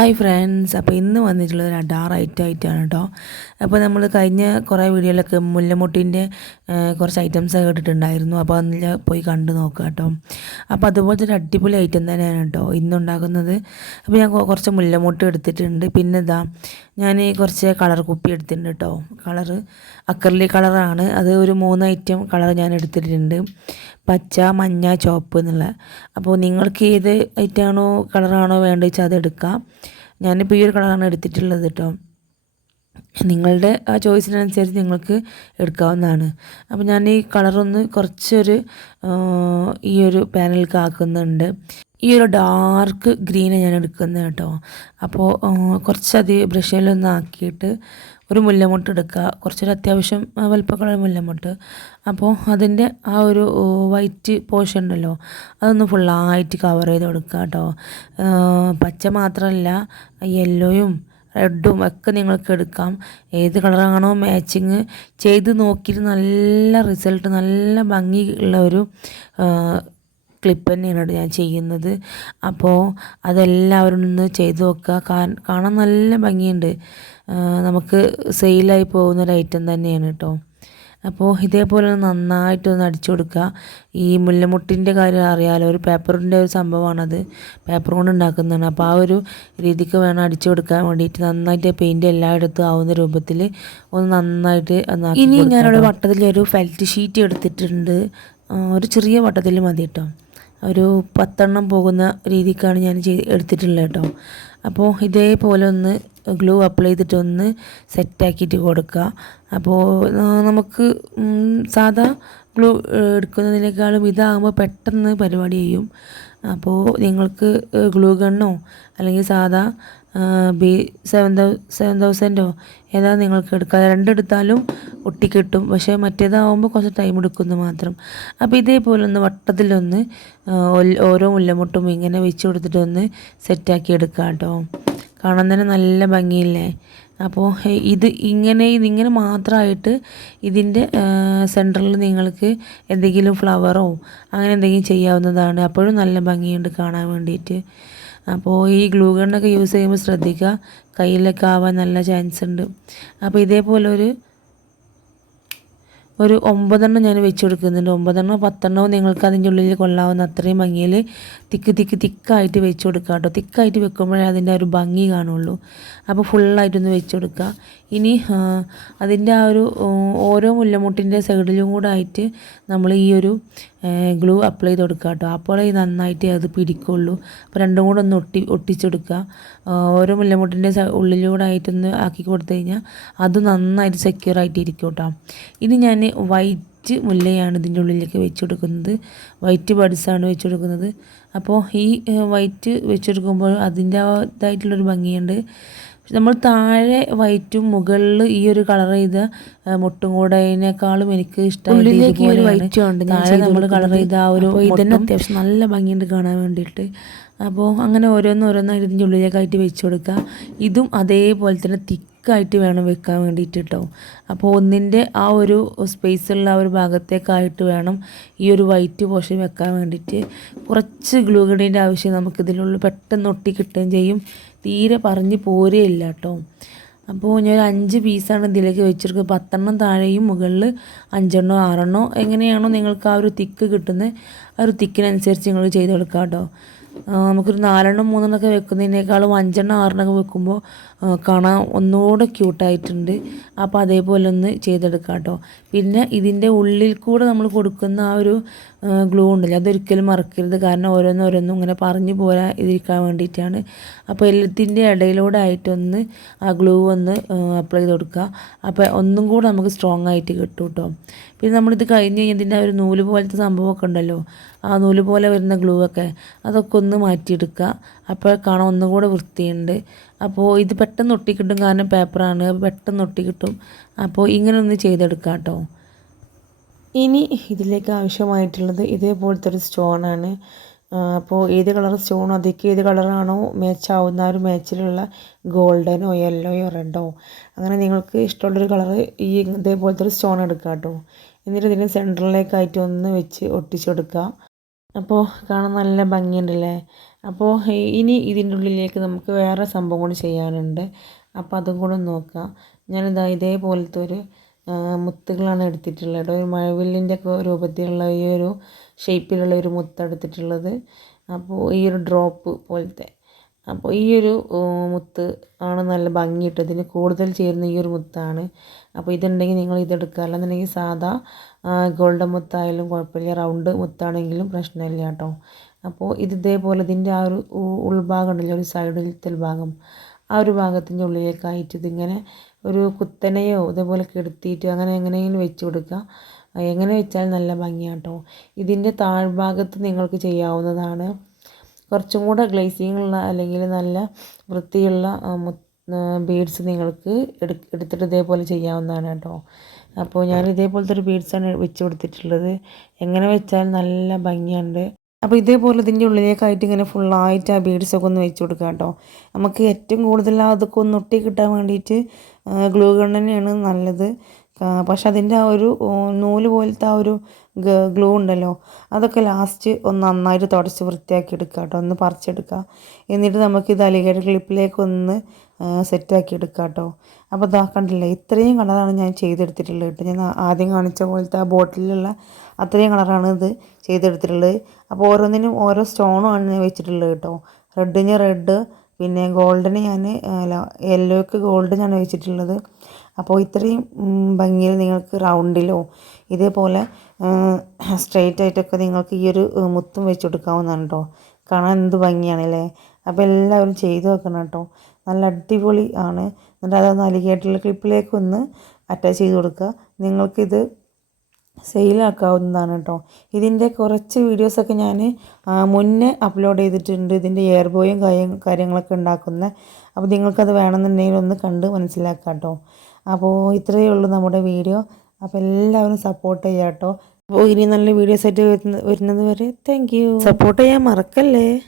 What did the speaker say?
Hi friends അപ്പോൾ ഇന്ന് വന്നിട്ടുള്ളത് ഒരു അഡാർ ഐറ്റം ആയിട്ടാണ് കേട്ടോ അപ്പോൾ നമ്മൾ കഴിഞ്ഞ കുറേ വീഡിയോയിലൊക്കെ മുല്ലമുട്ടിന്റെ കുറച്ച് ഐറ്റംസ് ഒക്കെ ഇട്ടിട്ടുണ്ടായിരുന്നു. അപ്പോൾ അതിൽ പോയി കണ്ടു നോക്കുക കേട്ടോ അപ്പോൾ അതുപോലത്തെ ഒരു അടിപൊളി ഐറ്റം തന്നെയാണ് കേട്ടോ ഇന്നുണ്ടാക്കുന്നത്. അപ്പോൾ ഞാൻ കുറച്ച് മുല്ലമുട്ട് എടുത്തിട്ടുണ്ട്. പിന്നെ ഇതാ ഞാൻ കുറച്ച് കളർ കുപ്പി എടുത്തിട്ടുണ്ട് കേട്ടോ കളറ് അക്കർലി കളറാണ്. അത് ഒരു മൂന്ന് ഐറ്റം കളർ ഞാൻ എടുത്തിട്ടുണ്ട്. പച്ച മഞ്ഞ ചുവപ്പ് എന്നുള്ള. അപ്പോൾ നിങ്ങൾക്ക് ഏത് ഐറ്റമാണോ കളറാണോ വേണ്ടത് വെച്ചാൽ അത് എടുക്കാം. ഞാനിപ്പോൾ ഈ ഒരു കളറാണ് എടുത്തിട്ടുള്ളത് കേട്ടോ നിങ്ങളുടെ ആ ചോയ്സിനനുസരിച്ച് നിങ്ങൾക്ക് എടുക്കാവുന്നതാണ്. അപ്പോൾ ഞാൻ ഈ കളറൊന്ന് കുറച്ചൊരു ഈ ഒരു പാനലിലേക്ക് ആക്കുന്നുണ്ട്. ഈ ഒരു ഡാർക്ക് ഗ്രീന് ഞാൻ എടുക്കുന്നത് കേട്ടോ അപ്പോൾ കുറച്ചത് ബ്രഷിലൊന്ന് ആക്കിയിട്ട് ഒരു മുല്ലമുട്ട് എടുക്കുക. കുറച്ചൊരു അത്യാവശ്യം വലിപ്പക്കുള്ള മുല്ലമുട്ട്. അപ്പോൾ അതിന്റെ ആ ഒരു വൈറ്റ് പോർഷൻ ഉണ്ടല്ലോ അതൊന്ന് ഫുള്ളായിട്ട് കവർ ചെയ്ത് കൊടുക്കുക കേട്ടോ. പച്ച മാത്രമല്ല യെല്ലോയും റെഡും ഒക്കെ നിങ്ങൾക്ക് എടുക്കാം. ഏത് കളറാണോ മാച്ചിങ്. ചെയ്ത് നോക്കിയിട്ട് നല്ല റിസൾട്ട് നല്ല ഭംഗി ഉള്ള ഒരു ക്ലിപ്പ് തന്നെയാണ് ഞാൻ ചെയ്യുന്നത്. അപ്പോൾ അതെല്ലാവരും ഒന്ന് ചെയ്ത് നോക്കുക. കാണാൻ നല്ല ഭംഗിയുണ്ട്. നമുക്ക് സെയിലായി പോകുന്ന ഒരു ഐറ്റം തന്നെയാണ് കേട്ടോ. അപ്പോൾ ഇതേപോലെ നന്നായിട്ടൊന്ന് അടിച്ചു കൊടുക്കുക. ഈ മുല്ലമുട്ടിന്റെ കാര്യം അറിയാമല്ലോ ഒരു പേപ്പറിന്റെ ഒരു സംഭവമാണത്. പേപ്പർ കൊണ്ട് ഉണ്ടാക്കുന്നതാണ്. അപ്പോൾ ആ ഒരു രീതിക്ക് വേണം അടിച്ചു കൊടുക്കാൻ വേണ്ടിയിട്ട് നന്നായിട്ട് പെയിന്റ് എല്ലായിടത്തും ആവുന്ന രൂപത്തിൽ ഒന്ന് നന്നായിട്ട് ഇനി ഞാനവിടെ വട്ടത്തിൽ ഒരു ഫെൽറ്റ് ഷീറ്റ് എടുത്തിട്ടുണ്ട്. ഒരു ചെറിയ വട്ടത്തിൽ മതി കേട്ടോ. ഒരു പത്തെണ്ണം പോകുന്ന രീതിക്കാണ് ഞാൻ ചെയ്ത് എടുത്തിട്ടുള്ളത് കേട്ടോ. അപ്പോൾ ഇതേപോലെ ഒന്ന് ഗ്ലൂ അപ്ലൈ ചെയ്തിട്ടൊന്ന് സെറ്റാക്കിയിട്ട് കൊടുക്കുക അപ്പോൾ നമുക്ക് സാധാ ഗ്ലൂ എടുക്കുന്നതിനേക്കാളും ഇതാകുമ്പോൾ പെട്ടെന്ന് പരിപാടി ചെയ്യും. അപ്പോൾ നിങ്ങൾക്ക് ഗ്ലൂ ഗണ്ണോ അല്ലെങ്കിൽ സാധാ ബി സെവൻ തൗ സെവൻ തൗസൻഡോ ഏതാ നിങ്ങൾക്ക് എടുക്കുക രണ്ടെടുത്താലും ഒട്ടിക്കിട്ടും. പക്ഷേ മറ്റേതാവുമ്പോൾ കുറച്ച് ടൈം എടുക്കുന്നു മാത്രം. അപ്പോൾ ഇതേപോലെ ഒന്ന് വട്ടത്തിലൊന്ന് ഓരോ മുല്ലമുട്ടും ഇങ്ങനെ വെച്ച് കൊടുത്തിട്ടൊന്ന് സെറ്റാക്കി എടുക്കാം കേട്ടോ കാണാൻ തന്നെ നല്ല ഭംഗിയില്ലേ? അപ്പോൾ ഇത് ഇങ്ങനെ ഇതിങ്ങനെ മാത്രമായിട്ട് ഇതിന്റെ സെന്ററിൽ നിങ്ങൾക്ക് എന്തെങ്കിലും ഫ്ലവറോ അങ്ങനെ എന്തെങ്കിലും ചെയ്യാവുന്നതാണ്. അപ്പോഴും നല്ല ഭംഗിയുണ്ട് കാണാൻ വേണ്ടിയിട്ട്. അപ്പോൾ ഈ ഗ്ലൂ ഗണ്ണൊക്കെ യൂസ് ചെയ്യുമ്പോൾ ശ്രദ്ധിക്കുക. കയ്യിലൊക്കെ ആവാൻ നല്ല ചാൻസ് ഉണ്ട് അപ്പോൾ ഇതേപോലെ ഒരു ഒരു ഒമ്പതെണ്ണം ഞാൻ വെച്ച് കൊടുക്കുന്നുണ്ട് ഒമ്പതെണ്ണോ പത്തെണ്ണോ നിങ്ങൾക്ക് അതിന്റെ ഉള്ളിൽ കൊള്ളാവുന്ന അത്രയും ഭംഗിയിൽ തിക്ക് തിക്ക് തിക്കായിട്ട് വെച്ച് കൊടുക്കുക കേട്ടോ. തിക്കായിട്ട് വെക്കുമ്പോഴേ അതിന്റെ ഒരു ഭംഗി കാണുള്ളൂ. അപ്പോൾ ഫുള്ളായിട്ടൊന്ന് വെച്ച് കൊടുക്കുക ഇനി അതിന്റെ ആ ഒരു ഓരോ മുല്ലമുട്ടിന്റെ സൈഡിലും കൂടെ ആയിട്ട് നമ്മൾ ഈ ഒരു ഗ്ലൂ അപ്ലൈ ചെയ്ത് കൊടുക്കുക കേട്ടോ. അപ്പോഴേ നന്നായിട്ട് അത് പിടിക്കുള്ളൂ. അപ്പോൾ രണ്ടും കൂടെ ഒന്ന് ഒട്ടി ഒട്ടിച്ചെടുക്കുക. ഓരോ മുല്ലമുട്ടിന്റെ ഉള്ളിലൂടെ ആയിട്ടൊന്ന് ആക്കി കൊടുത്തു കഴിഞ്ഞാൽ അത് നന്നായിട്ട് സെക്യൂർ ആയിട്ട് ഇരിക്കും കേട്ടോ. ഇനി ഞാൻ വൈറ്റ് മുല്ലയാണ് ഇതിന്റെ ഉള്ളിലേക്ക് വെച്ച് കൊടുക്കുന്നത്. വൈറ്റ് ബഡ്സാണ് വെച്ച് കൊടുക്കുന്നത്. അപ്പോൾ ഈ വൈറ്റ് വെച്ചെടുക്കുമ്പോൾ അതിന്റെതായിട്ടുള്ളൊരു ഭംഗിയുണ്ട്. നമ്മൾ താഴെ വൈറ്റും മുകളിൽ ഈ ഒരു കളർ ചെയ്ത മുട്ടും കൂടേനേക്കാളും എനിക്ക് ഇഷ്ടം വൈറ്റും ഉണ്ട് താഴെ നമ്മൾ കളർ ചെയ്ത ആ ഒരു ഇതന്നെ അത്യാവശ്യം നല്ല ഭംഗിയുണ്ട് കാണാൻ വേണ്ടിയിട്ട്. അപ്പോൾ അങ്ങനെ ഓരോന്ന് ഓരോന്നായിട്ട് ഇതിന്റെ ഉള്ളിലേക്കായിട്ട് വെച്ച് കൊടുക്കുക. ഇതും അതേപോലെ തന്നെ തിക്കായിട്ട് വേണം വെക്കാൻ വേണ്ടിയിട്ട് കേട്ടോ അപ്പോൾ ഒന്നിന്റെ ആ ഒരു സ്പേസുള്ള ആ ഒരു ഭാഗത്തേക്കായിട്ട് വേണം ഈ ഒരു വൈറ്റ് പോഷൻ വെക്കാൻ വേണ്ടിയിട്ട്. കുറച്ച് ഗ്ലൂഗണിന്റെ ആവശ്യം നമുക്കിതിലുള്ള പെട്ടെന്ന് ഒട്ടി കിട്ടുകയും ചെയ്യും. തീരെ പറഞ്ഞ് പോരുകയില്ല കേട്ടോ. അപ്പോൾ ഞാൻ അഞ്ച് പീസാണ് ഇതിലേക്ക് വെച്ചിരിക്കുന്നത്. പത്തെണ്ണം താഴെയും മുകളിൽ അഞ്ചെണ്ണോ ആറെണ്ണോ എങ്ങനെയാണോ നിങ്ങൾക്ക് ആ ഒരു തിക്ക് കിട്ടുന്നത് ആ ഒരു തിക്കിനനുസരിച്ച് നിങ്ങൾ ചെയ്ത് കൊടുക്കാം കേട്ടോ. നമുക്കൊരു നാലെണ്ണം മൂന്നെണ്ണമൊക്കെ വെക്കുന്നതിനേക്കാളും അഞ്ചെണ്ണം ആറെണ്ണമൊക്കെ വെക്കുമ്പോൾ കാണാൻ ഒന്നുകൂടെ ക്യൂട്ടായിട്ടുണ്ട് അപ്പോൾ അതേപോലെ ഒന്ന് ചെയ്തെടുക്കാം കേട്ടോ. പിന്നെ ഇതിന്റെ ഉള്ളിൽ കൂടെ നമ്മൾ കൊടുക്കുന്ന ആ ഒരു ഗ്ലൂ ഉണ്ടല്ലോ. അതൊരിക്കലും മറക്കരുത്. കാരണം ഓരോന്നും ഓരോന്നും ഇങ്ങനെ പറഞ്ഞു പോരാ ഇതിരിക്കാൻ വേണ്ടിയിട്ടാണ്. അപ്പോൾ എല്ലാത്തിന്റെ ഇടയിലൂടെ ആയിട്ടൊന്ന് ആ ഗ്ലൂ ഒന്ന് അപ്ലൈ ചെയ്ത് കൊടുക്കുക. അപ്പോൾ ഒന്നും കൂടെ നമുക്ക് സ്ട്രോങ് ആയിട്ട് കിട്ടും കേട്ടോ. പിന്നെ നമ്മളിത് കഴിഞ്ഞ് കഴിഞ്ഞാൽ ഇതിന്റെ ഒരു നൂൽ പോലത്തെ സംഭവമൊക്കെ ഉണ്ടല്ലോ. ആ നൂൽ പോലെ വരുന്ന ഗ്ലൂ ഒക്കെ അതൊക്കെ ഒന്ന് മാറ്റിയെടുക്കുക. അപ്പോൾ കാണാൻ ഒന്നും കൂടെ വൃത്തിയുണ്ട്. അപ്പോൾ ഇത് പെട്ടെന്ന് ഒട്ടിക്കിട്ടും കാരണം പേപ്പറാണ് പെട്ടെന്ന് ഒട്ടിക്കിട്ടും. അപ്പോൾ ഇങ്ങനെ ഒന്ന് ചെയ്തെടുക്കാം കേട്ടോ. ഇനി ഇതിലേക്ക് ആവശ്യമായിട്ടുള്ളത് ഇതേപോലത്തെ ഒരു സ്റ്റോണാണ് അപ്പോൾ ഏത് കളർ സ്റ്റോൺ അതിക്ക് ഏത് കളറാണോ മാച്ച് ആവുന്ന ആ ഒരു മാച്ചിലുള്ള ഗോൾഡനോ യെല്ലോയോ റെഡോ അങ്ങനെ നിങ്ങൾക്ക് ഇഷ്ടമുള്ളൊരു കളർ ഈ ഇതേപോലത്തെ ഒരു സ്റ്റോൺ എടുക്കുക കേട്ടോ. എന്നിട്ട് ഇതിന് സെന്ററിലേക്കായിട്ട് ഒന്ന് വെച്ച് ഒട്ടിച്ചെടുക്കുക അപ്പോൾ കാണാൻ നല്ല ഭംഗിയുണ്ടല്ലേ? അപ്പോൾ ഇനി ഇതിന്റെ ഉള്ളിലേക്ക് നമുക്ക് വേറെ സംഭവം കൂടി ചെയ്യാനുണ്ട്. അപ്പോൾ അതും കൂടെ നോക്കുക നോക്കാം. ഞാനിതാ ഇതേപോലത്തെ ഒരു മുത്തുകളാണ് എടുത്തിട്ടുള്ളത്. ഒരു മഴവില്ലിന്റെ ഒക്കെ രൂപത്തിലുള്ള ഈ ഒരു ഷേപ്പിലുള്ള ഒരു മുത്ത് എടുത്തിട്ടുള്ളത്. അപ്പോൾ ഈ ഒരു ഡ്രോപ്പ് പോലത്തെ. അപ്പോൾ ഈ ഒരു മുത്ത് ആണ് നല്ല ഭംഗിയിട്ട് ഇതിന് കൂടുതൽ ചേരുന്ന ഈ ഒരു മുത്താണ്. അപ്പോൾ ഇതുണ്ടെങ്കിൽ നിങ്ങൾ ഇതെടുക്കുക അല്ലെന്നുണ്ടെങ്കിൽ സാധാ ഗോൾഡൻ മുത്തായാലും കുഴപ്പമില്ല. റൗണ്ട് മുത്താണെങ്കിലും പ്രശ്നമില്ല കേട്ടോ. അപ്പോൾ ഇത് ഇതേപോലെ ഇതിന്റെ ആ ഒരു ഉൾഭാഗം ഉണ്ടല്ലോ ഒരു സൈഡിലത്തെ ഭാഗം. ആ ഒരു ഭാഗത്തിന്റെ ഉള്ളിലേക്കായിട്ട് ഇതിങ്ങനെ ഒരു കുത്തനെയോ ഇതേപോലെ കെടുത്തിയിട്ടോ അങ്ങനെ എങ്ങനെയെങ്കിലും വെച്ച് കൊടുക്കുക. എങ്ങനെ വെച്ചാൽ നല്ല ഭംഗിയാണ് കേട്ടോ ഇതിന്റെ താഴ്ഭാഗത്ത് നിങ്ങൾക്ക് ചെയ്യാവുന്നതാണ്. കുറച്ചും കൂടെ ഗ്ലേസിങ് ഉള്ള അല്ലെങ്കിൽ നല്ല വൃത്തിയുള്ള ബീഡ്സ് നിങ്ങൾക്ക് എടു എടുത്തിട്ട് ഇതേപോലെ ചെയ്യാവുന്നതാണ് കേട്ടോ. അപ്പോൾ ഞാൻ ഇതേപോലത്തെ ഒരു ബീഡ്സാണ് വെച്ച് കൊടുത്തിട്ടുള്ളത്. എങ്ങനെ വെച്ചാൽ നല്ല ഭംഗിയുണ്ട്. അപ്പോൾ ഇതേപോലെ ഇതിന്റെ ഉള്ളിലേക്കായിട്ട് ഇങ്ങനെ ഫുള്ളായിട്ട് ആ ബീഡ്സൊക്കെ ഒന്ന് വെച്ച് കൊടുക്കുക കേട്ടോ. നമുക്ക് ഏറ്റവും കൂടുതൽ അതൊക്കെ ഒന്ന് ഒട്ടി കിട്ടാൻ വേണ്ടിയിട്ട് ഗ്ലൂ ഗൺ തന്നെയാണ് നല്ലത്. പക്ഷെ അതിന്റെ ആ ഒരു നൂൽ പോലത്തെ ആ ഒരു ഗ്ലൂ ഉണ്ടല്ലോ അതൊക്കെ ലാസ്റ്റ് ഒന്ന് നന്നായിട്ട് തുടച്ച് വൃത്തിയാക്കി എടുക്കുക കേട്ടോ. ഒന്ന് പറിച്ചെടുക്കുക. എന്നിട്ട് നമുക്ക് ഇത് അലിഗേറ്റർ ക്ലിപ്പിലേക്ക് ഒന്ന് സെറ്റാക്കി എടുക്കുക കേട്ടോ. അപ്പോൾ ഇതാ കണ്ടില്ലേ ഇത്രയും കളറാണ് ഞാൻ ചെയ്തെടുത്തിട്ടുള്ളത് കേട്ടോ. ഞാൻ ആദ്യം കാണിച്ച പോലത്തെ ആ ബോട്ടിലുള്ള അത്രയും കളറാണ് ഇത് ചെയ്തെടുത്തിട്ടുള്ളത്. അപ്പോൾ ഓരോന്നിനും ഓരോ സ്റ്റോണും ആണ് ഞാൻ വെച്ചിട്ടുള്ളത് കേട്ടോ. റെഡിന് റെഡ് പിന്നെ ഗോൾഡിന് ഞാൻ അല്ല യെല്ലോക്ക് ഗോൾഡ് ഞാൻ വെച്ചിട്ടുള്ളത്. അപ്പോൾ ഇത്രയും ഭംഗിയിൽ നിങ്ങൾക്ക് റൗണ്ടിലോ ഇതേപോലെ സ്ട്രെയിറ്റ് ആയിട്ടൊക്കെ നിങ്ങൾക്ക് ഈ ഒരു മുത്തും വെച്ച് കൊടുക്കാവുന്നതാണ് കേട്ടോ കാണാൻ എന്ത് ഭംഗിയാണല്ലേ അപ്പോൾ എല്ലാവരും ചെയ്തു വെക്കണം കേട്ടോ നല്ല അടിപൊളി ആണ്. എന്നിട്ട് അതൊന്ന് അലിഗേറ്റർ ക്ലിപ്പിലേക്ക് ഒന്ന് അറ്റാച്ച് ചെയ്ത് കൊടുക്കുക. നിങ്ങൾക്കിത് സെയിലാക്കാവുന്നതാണ് കേട്ടോ. ഇതിന്റെ കുറച്ച് വീഡിയോസൊക്കെ ഞാൻ മുന്നേ അപ്ലോഡ് ചെയ്തിട്ടുണ്ട്. ഇതിന്റെ എയർ ബോയും കാര്യം കാര്യങ്ങളൊക്കെ ഉണ്ടാക്കുന്ന. അപ്പോൾ നിങ്ങൾക്കത് വേണമെന്നുണ്ടെങ്കിൽ ഒന്ന് കണ്ട് മനസ്സിലാക്കാം കേട്ടോ. അപ്പോൾ ഇത്രയേ ഉള്ളൂ നമ്മുടെ വീഡിയോ. അപ്പോൾ എല്ലാവരും സപ്പോർട്ട് ചെയ്യാം കേട്ടോ. അപ്പോൾ ഇനി നല്ല വീഡിയോസായിട്ട് വരുന്ന- വരുന്നത് വരെ താങ്ക് യു സപ്പോർട്ട് ചെയ്യാൻ മറക്കല്ലേ?